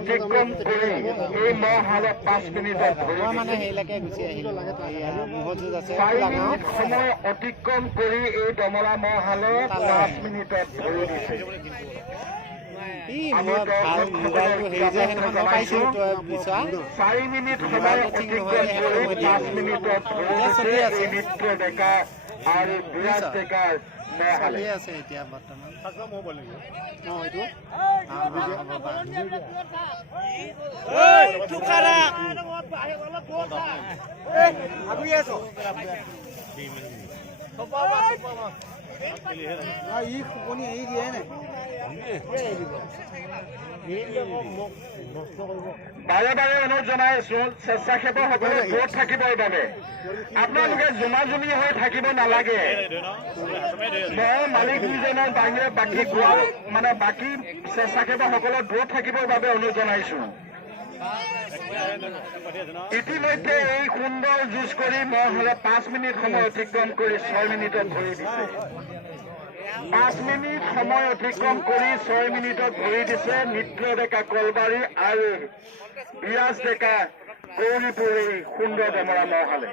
অতিক্ৰম কৰি এই মহালত 5 মিনিটত ধৰি মানে সেইলৈকে গুচি আহিলোঁ। 4 মিনিট সময় অতিক্ৰম কৰি এই দমলা মহালত 5 মিনিটত ধৰি দিছে। আমি মোবাইলটো হেৰি যে সেইদিনাখন মই পাইছিলোঁ তই বিচৰা 4 মিনিট সময় অতিক্ৰম কৰি 5 মিনিটত ধৰি দিছে এই নৃত্য ডেকা আৰু বিৰাজ ডেকাৰ মহালে। আছে এতিয়া বৰ্তমান বাৰে বাৰে অনুৰোধ জনাইছো স্বেচ্ছাসেৱকসকলে দূৰত থাকিবৰ বাবে আপোনালোকে জুমা-জুমি হৈ থাকিব নালাগে। মই মালিক দুজনৰ বাহিৰে বাকী বাকী স্বেচ্ছাসেৱকসকলক দূৰত থাকিবৰ বাবে অনুৰোধ জনাইছো। ইতিমধ্যে এই সুন্দৰ যুঁজ কৰি মহালে 5 মিনিট সময় অতিক্ৰম কৰি 6 মিনিটত ভৰি দিছে। 5 মিনিট সময় অতিক্ৰম কৰি 6 মিনিটত ভৰি দিছে নৃত্য ডেকা কলবাৰী আৰু বিৰাজ ডেকা গৌৰীপুৰ এই সুন্দৰ ডেমৰা মহালে।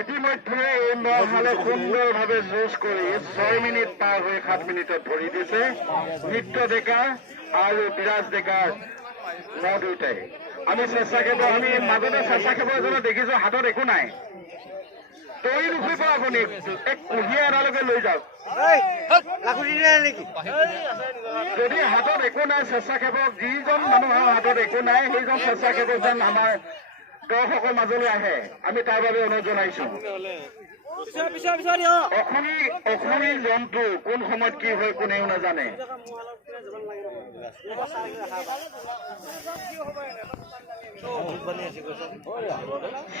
ইতিমধ্যে এই মহালে সুন্দৰভাৱে যুঁজ কৰি 6 মিনিট পাৰ হৈ 7 মিনিটত ধৰি দিছে নৃত্য ডেকা আৰু বিৰাজ ডেকাৰ দুয়োটাই। আমি স্বেচ্ছাসেৱক আমি মাজতে স্বেচ্ছাসেৱক এজনক দেখিছো হাতত একো নাই। তৰি নুফুৰিব আপুনি এক কুঁহিয়া এডালৈকে লৈ যাওক। যদি হাতত একো নাই স্বেচ্ছাসেৱক যিজন মানুহৰ হাতত একো নাই সেইজন স্বেচ্ছাসেৱক যেন আমাৰ দৰ্শকৰ মাজলৈ আহে আমি তাৰ বাবে অনুৰোধ জনাইছো। অসমী জন্তু কোন সময়ত কি হয় কোনেও নাজানে।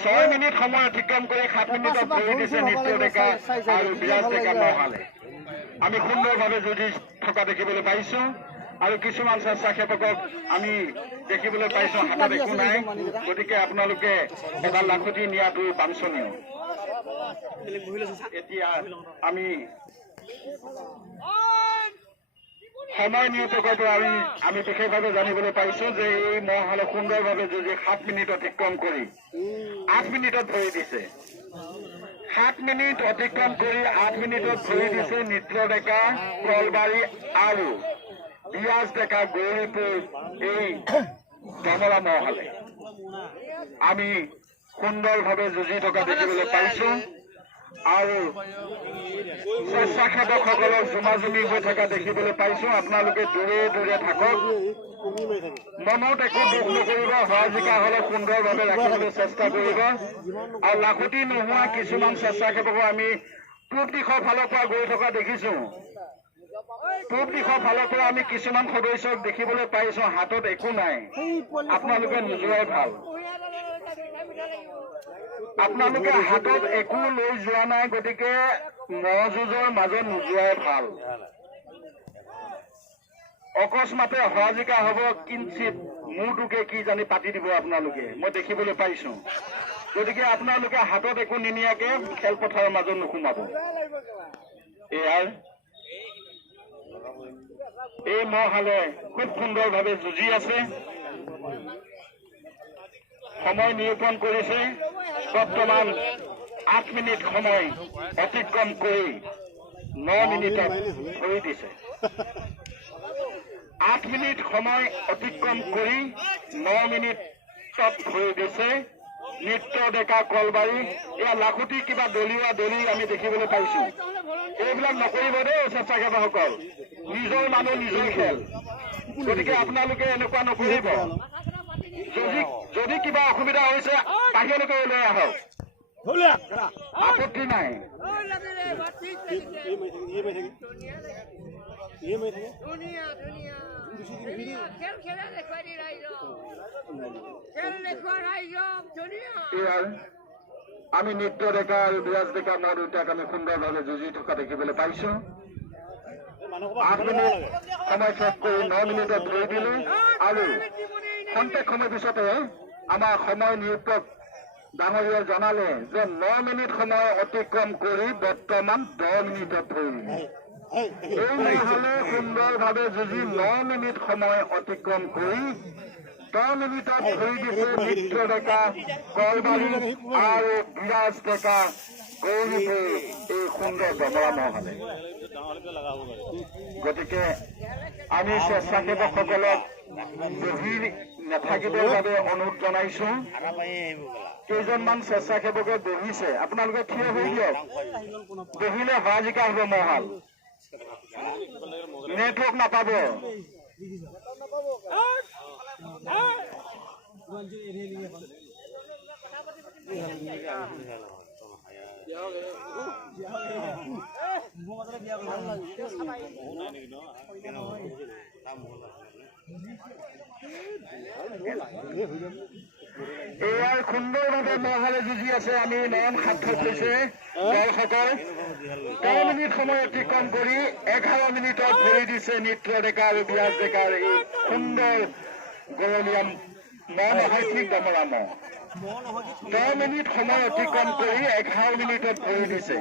6 মিনিট সময় অতিক্ৰম কৰি 7 মিনিটত ভৰি দিছে নৃত্য ডেকা আৰু বিৰাজ ডেকা মহালে। আমি সুন্দৰভাৱে যুঁজি থকা দেখিবলৈ পাইছো আৰু কিছুমান স্বেচ্ছাসেৱকক আমি দেখিবলৈ পাইছো হাতত একো নাই। গতিকে আপোনালোকে এডাল লাখুটি নিয়াটো বাঞ্ছনীয়। এতিয়া আমি সময় নিয়োগৰ পৰা আমি বিশেষভাৱে জানিবলৈ পাইছো যে এই মহালে সুন্দৰভাৱে যুঁজি 7 মিনিট অতিক্ৰম কৰি 8 মিনিটত ভৰি দিছে। 7 মিনিট অতিক্ৰম কৰি 8 মিনিটত ভৰি দিছে নৃত্য ডেকা কলবাৰী আৰু বিৰাজ ডেকা গৌৰীপুৰ এই দমলা মহালে। আমি সুন্দৰভাৱে যুঁজি থকা দেখিবলৈ পাইছো আৰু স্বেচ্ছাসেৱকসকলৰ জুমা-জুমি হৈ থকা দেখিবলৈ পাইছো। আপোনালোকে দূৰে দূৰে থাকক, মনত একো দুখ নকৰিব। হৰা-জিকা হলে সুন্দৰভাৱে ৰাখিবলৈ চেষ্টা কৰিব। আৰু লাখুটি নোহোৱা কিছুমান স্বেচ্ছাসেৱকক আমি পূব দিশৰ ফালৰ পৰা গৈ থকা দেখিছো। পূব দিশৰ ফালৰ পৰা আমি কিছুমান সদস্যক দেখিবলৈ পাইছো হাতত একো নাই। আপোনালোকে নোযোৱাই ভাল। আপোনালোকে হাতত একো লৈ যোৱা নাই, গতিকে মহ যুঁজৰ মাজত নোযোৱাই ভাল। অকস্মাতে হৰা-জিকা হব, কিঞ্চিত মূৰটোকে কি জানি পাতি দিব আপোনালোকে, মই দেখিবলৈ পাইছো। গতিকে আপোনালোকে হাতত একো নিনিয়াকে খেলপথাৰৰ মাজত নোসোমাব। এয়াৰ এই মহালে খুব সুন্দৰভাৱে যুঁজি আছে, সময় নিৰূপণ কৰিছে। বৰ্তমান 8 মিনিট সময় অতিক্ৰম কৰি 9 মিনিটত ভৰি দিছে। 8 মিনিট সময় অতিক্ৰম কৰি 9 মিনিটত ভৰি দিছে নৃত্য ডেকা কলবাৰী। এয়া লাখুটি কিবা দলিওৱা দলি আমি দেখিবলৈ পাইছো। এইবিলাক নকৰিব দেই স্বেচ্ছাসেৱকসকল, নিজৰ মানুহ নিজৰ খেল। গতিকে আপোনালোকে এনেকুৱা নকৰিব। যদি কিবা অসুবিধা হৈছে বাহিৰলৈকে ওলাই আহক। আপত্তি নাই। এয়াৰ আমি নৃত্য ডেকা আৰু বিৰাজ ডেকা মই দুটাক আমি সুন্দৰভাৱে যুঁজি থকা দেখিবলৈ পাইছো। 8 মিনিট সময় শেষ কৰি 9 মিনিটত ধৰি দিলো আৰু খন্তেক সময় পিছতে আমাৰ সময় নিৰূপক ডাঙৰীয়াই জনালে যে 9 মিনিট সময় অতিক্ৰম কৰি বৰ্তমান 10 মিনিটত ধৰি দিলে। এই মহালে সুন্দৰভাৱে যুঁজি 9 মিনিট সময় অতিক্ৰম কৰি 10 মিনিটত ধৰি দিছে নৃত্য ডেকা কলবাৰী আৰু বিৰাজ ডেকা গৌৰীপুৰ এই সুন্দৰ ডমৰা মহালে। গতিকে আমি স্বেচ্ছাসেৱকসকলক বহি নাথাকিবৰ বাবে অনুৰোধ জনাইছো। কেইজনমান স্বেচ্ছাসেৱকে বহিছে, আপোনালোকে থিয় হৈ দিয়ক। বহিলে হৰা জিকা হ'ব মহাল, নেটৱৰ্ক নাপাব। এয়াৰ সুন্দৰভাৱে মহালে যুঁজি আছে। আমি নয়ন সাৰ্থক হৈছে দলসকল 10 মিনিট সময় অতিক্ৰম কৰি 11 মিনিটত ধৰি দিছে নৃত্য ডেকা আৰু বিৰাজ ডেকাৰ এই সুন্দৰ গৰলীয়া মহাসাহিত্যিক ডমৰা মহ। 10 মিনিট সময় অতিক্ৰম কৰি 11 মিনিটত ধৰি দিছে।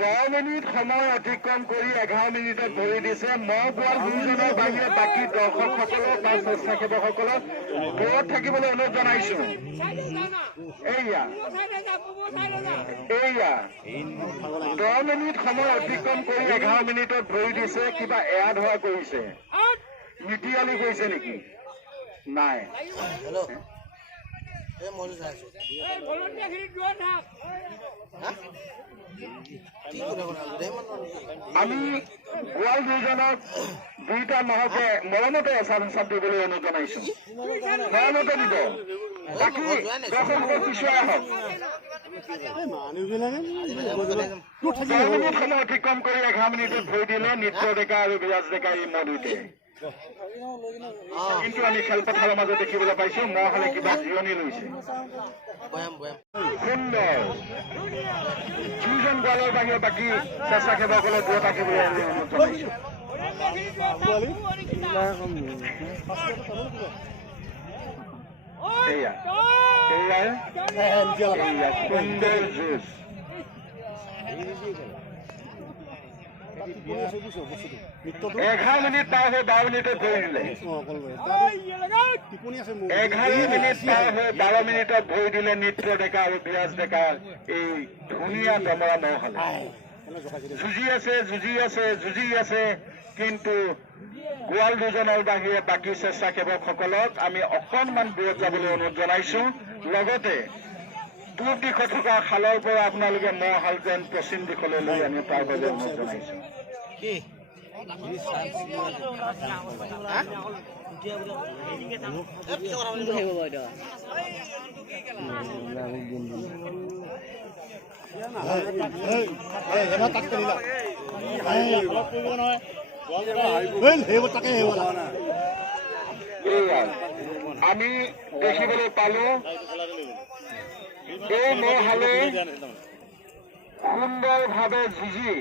10 মিনিট সময় অতিক্ৰম কৰি 11 মিনিটত ধৰি দিছে। মই গোৱাৰ দুজনৰ বাহিৰে বাকী দৰ্শকসকলক বা স্বেচ্ছাসেৱকসকলক দূৰত থাকিবলৈ অনুৰোধ জনাইছো। এয়া 10 মিনিট সময় অতিক্ৰম কৰি 11 মিনিটত ধৰি দিছে। কিবা এৰা ধৰা কৰিছে, মিটিয়ালি কৰিছে নেকি? নাই। আমি গোৱাল দুজনক দুইটা মহকে মৰমতে এচাপ এচাপ দিবলৈ অনুৰোধ জনাইছো। মৰমতে দিব, বাকী দৰ্শকসকল পিছুৱাই আহক। 10 মিনিট সময় অতিক্ৰম কৰি 11 মিনিটত ধৰি দিলে নৃত্য ডেকা আৰু বিৰাজ ডেকা এই মদুতে। কিন্তু আমি খেলপথাৰৰ মাজত দেখিবলৈ পাইছো মহালে কিবা জিৰণি লৈছে। সুন্দৰ দুজন গোৱালৰ বাহিৰে বাকী স্বেচ্ছাসেৱকসকলে দূৰত ৰাখিবলৈ অনুৰোধ জনাইছো। এয়া সুন্দৰ যুঁজ। 11 মিনিট পাৰ হৈ 12 মিনিটত ধৰি দিলে। 11 মিনিট পাৰ হৈ 12 মিনিটত ধৰি দিলে নৃত্য ডেকা আৰু বিৰাজ ডেকাৰ এই ধুনীয়া ডমৰা মহালে। যুঁজি আছে যুঁজি আছে যুঁজি আছে, কিন্তু গোৱাল দুজনৰ বাহিৰে বাকী স্বেচ্ছাসেৱকসকলক আমি অকণমান দূৰত যাবলৈ অনুৰোধ জনাইছো। লগতে পূব দিশত থকা খালৰ পৰা আপোনালোকে মহাল যেন পশ্চিম দিশলৈ লৈ আনি তাৰ বাবে অনুৰোধ জনাইছো। আমি দেখিবলৈ পালো এই মহালে সুন্দৰভাৱে যুঁজি